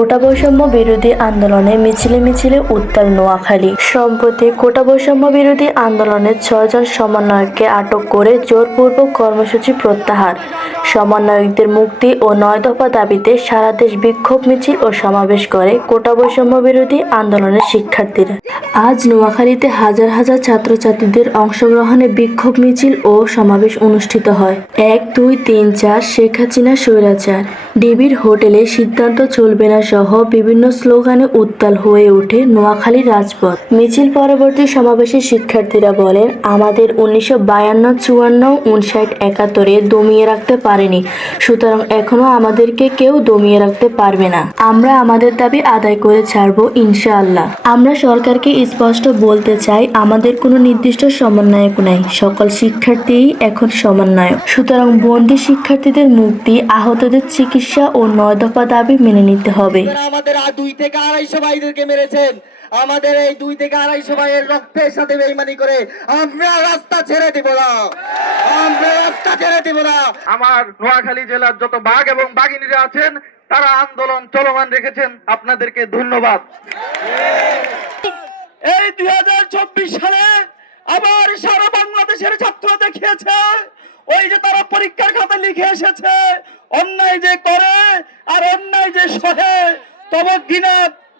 কোটা বৈষম্য বিরোধী আন্দোলনে মিছিলে মিছিলে উত্তাল নোয়াখালী। সম্প্রতি কোটা বৈষম্য বিরোধী আন্দোলনের ছয়জন সমন্বয়ককে আটক করে জোরপূর্বক কর্মসূচি প্রত্যাহার। সমন্বয়কদের মুক্তি ও নয় দফা দাবিতে সারা দেশ বিক্ষোভ, মিছিল ও সমাবেশ করে কোটা বৈষম্য বিরোধী আন্দোলনের শিক্ষার্থীরা। আজ নোয়াখালীতে হাজার হাজার ছাত্রছাত্রীদের অংশগ্রহণে বিক্ষোভ, মিছিল ও সমাবেশ অনুষ্ঠিত হয়। এক, দুই, তিন, চার, শেখ হাসিনা স্বৈরাচার। ডিবির হোটেলে সিদ্ধান্ত চলবে না সহ বিভিন্ন স্লোগানে উত্তাল হয়ে ওঠে নোয়াখালী রাজপথ। মিছিল পরবর্তী সমাবেশে শিক্ষার্থীরা বলেন, আমাদের উনিশশো বায়ান্ন, চুয়ান্ন, উনষাট, একাত্তরে দমিয়ে রাখতে পারেনি। সুতরাং এখনও আমাদেরকে কেউ দমিয়ে রাখতে পারবে না। আমরা আমাদের দাবি আদায় করে ছাড়বো, ইনশাআল্লাহ। আমরা সরকারকে স্পষ্ট বলতে চাই, আমাদের কোনো নির্দিষ্ট সমন্বয়ক নাই। সকল শিক্ষার্থীই এখন সমন্বয়ক। সুতরাং বন্দি শিক্ষার্থীদের মুক্তি, আহতদের চিকিৎসা ও নয় দফা দাবি মেনে নিতে হবে। আমাদের দুই থেকে আড়াইশো ভাইদেরকে মেরেছেন। আমাদের এই দুই থেকে আড়াইশো ভাইয়ের রক্তের সাথে বেইমানি করে আমরা রাস্তা ছেড়ে দিব না। আমরা রাস্তা ছেড়ে দিব না। আমার নোয়াখালী জেলার যত বাঘ এবং বাঘিনীরা আছেন তারা আন্দোলন চলমান রেখেছেন। আপনাদেরকে ধন্যবাদ। এই দুই হাজার চব্বিশ সালে আবার সারা বাংলাদেশের ছাত্র দেখিয়েছে ওই যে তারা পরীক্ষার খাতা লিখে এসেছে, অন্যায় যে করে আর অন্যায় যে সহে, তব গিনা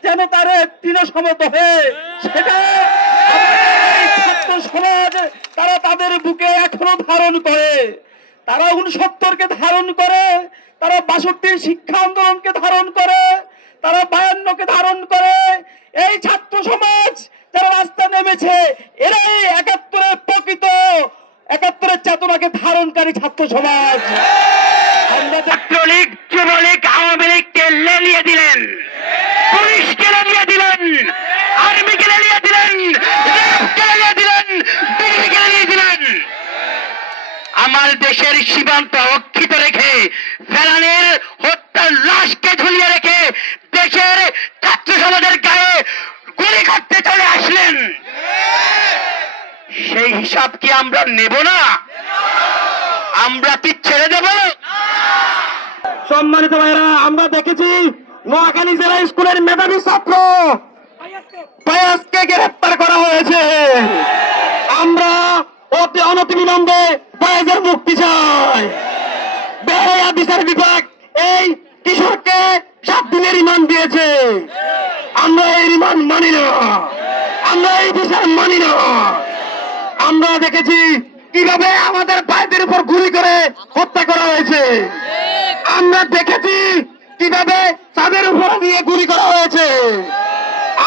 যেন তারে তিন সমত হয়ে, সেটা সমাজ, তারা তাদের বুকে এখনও ধারণ করে। তারা উনসত্তরকে ধারণ করে, তারা বাষট্টির শিক্ষা আন্দোলনকে ধারণ করে, তারা বায়ান্নকে ধারণ করে। এই ছাত্র সমাজ যারা রাস্তা নেমেছে, এরাই একাত্তরের ধারণকারী ছাত্র সমাজ। আমরা ছাত্রলীগ যুবলীগ আওয়ামী দিলেন দিলেন দিলেন দিলেন দিলেন। আমার দেশের সীমান্ত অক্ষিত রেখে, ফেলানের হত্যার লাশকে ঝুলিয়ে রেখে দেশের ছাত্র সমাজের গায়ে গুলি করতে চলে আসলেন। সেই হিসাব কি আমরা নেব না? আমরা কি ছেড়ে দেব? সম্মানিত ভাইরা আমরা দেখেছি নোয়াখালী জেলা স্কুলের মেধাবী ছাত্র ফয়াজকে গ্রেফতার করা হয়েছে। আমরা অতি অনতিবিলম্বে ফয়াজের মুক্তি চাই। বেহায়া বিচার বিভাগ এই কিশোরকে সাত দিনের রিমান্ড দিয়েছে। আমরা এই রিমান্ড মানি না। আমরা এই বিচার মানি না। আমরা দেখেছি কীভাবে আমাদের ভাইদের হত্যা করা হয়েছে। আমরা দেখেছি কীভাবে তাদের উপর নিয়ে গুলি করা হয়েছে।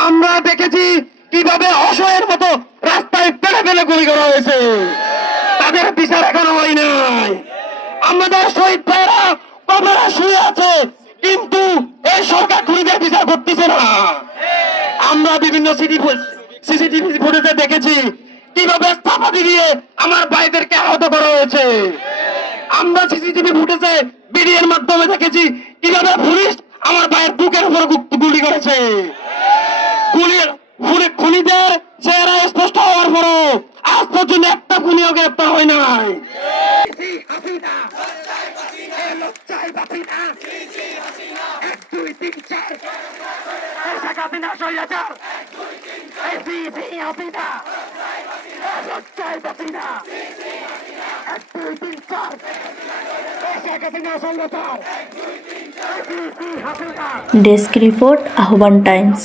আমরা দেখেছি কীভাবে অসহায়ের মতো রাস্তায় ফেলে ফেলে গুলি করা হয়েছে। তাদের বিচার এখনও হয় নাই। আমাদের শহীদ ভাইরা কবরে শুয়ে আছে, কিন্তু এই সরকার খুনিদের বিচার করতেছে না। আমরা বিভিন্ন সিটি সিসিটিভি ফুটেজে দেখেছি কীভাবে স্থাপাতি দিয়ে আমার ভাইদেরকে আহত করা হয়েছে। আমরা সিসিটিভি ফুটেজে ভিডিওর মাধ্যমে দেখেছি কীভাবে পুলিশ আমার ভাইয়ের বুকের উপর গুলি করেছে। গুলির খুনি খুনিদের চেহারা স্পষ্ট হওয়ার পরও আজ পর্যন্ত একটা খুনিও গ্রেপ্তার হয় নাই। হাসিনা স্বৈরাচার এই সি সি হাসিনা এই লজ্জায় হাসিনা এক দুই তিন চার এই শেখ হাসিনা স্বৈরাচার এই সি সি হাসিনা ডেস্ক রিপোর্ট আহ্বান টাইমস